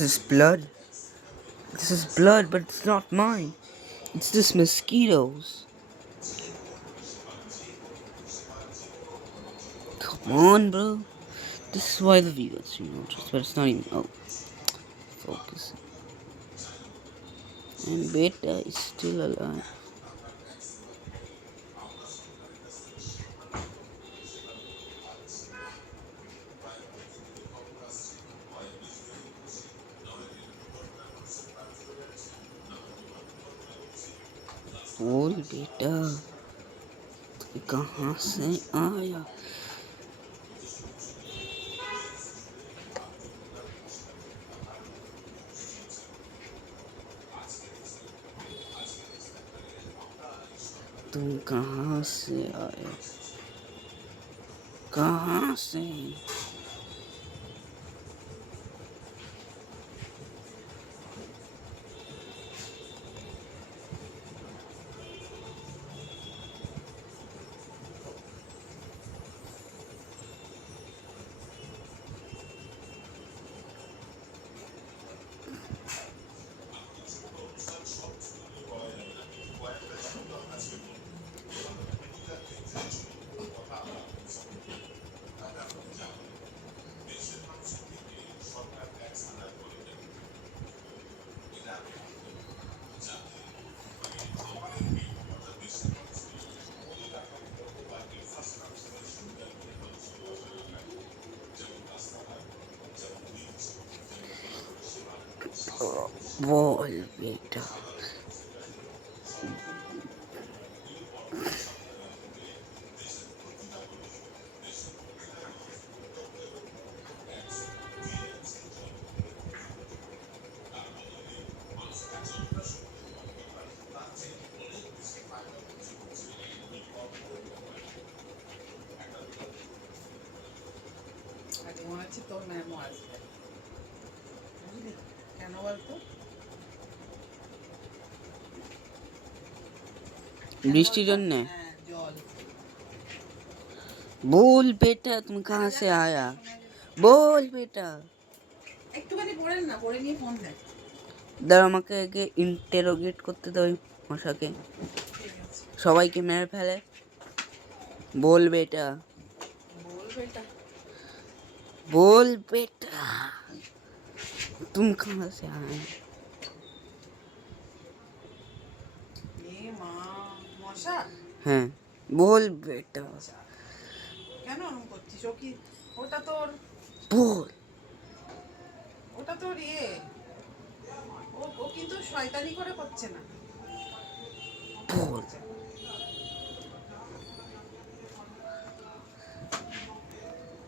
This is blood. This is blood, but it's not mine. It's just mosquitoes. Come on, bro. This is why the viewers notice, but it's not even. Oh, focus. And Beta is still alive. बोल बेटा तू कहाँ से आया? तुम कहाँ से आए? कहाँ से? बोल बेटा মনে হচ্ছে তোর ম্যামও আসবে বুঝলি কেন বলতো বৃষ্টির জন্য জল बोल बेटा तुम कहाँ से आया? बोल बेटा একটুখানি পড়েন না পড়ে নিয়ে ফোন দেয় দাঁড়া আমাকে আগে ইন্টারোগেট করতে দাও মশাকে সবাইকে মেরে ফেলে बोल बेटा বল বেটা बोल बेटा तुम कहाँ से आए? এ মা মশা हैं बोल बेटा কেন এরকম করছিস ও কি ওটা তোর बोल ও কিন্তু শয়তানি করে করছে না बोल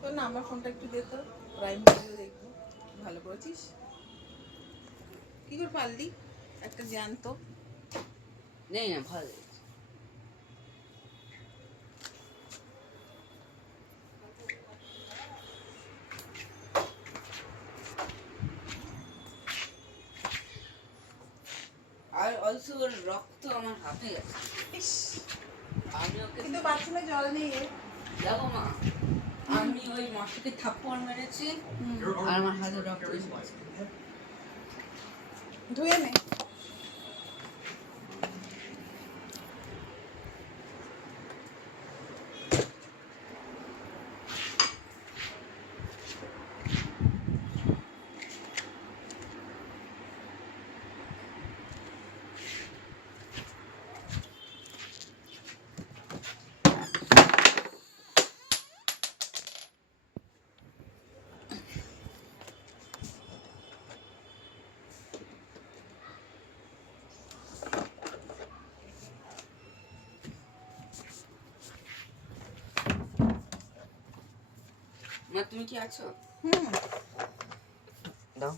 তোর না আমার ফোনটা একটু দে তো প্রাইম ভিডিও দেখবো ভালো করেছিস কি করে পারলি একটা জ্যান্ত नहीं ना भाग আর অলসো রক্ত আমার হাতে গেছে ইস আমি ওকে কিন্তু বাথরুমে জল নেই রে দেখো মা আমি ওই মাছকে থাপ্পড় মেরেছি আর আমার হাতে রক্ত এসে গেছে ধুয়ে নে মা তুমি কি আছো? হুম দাও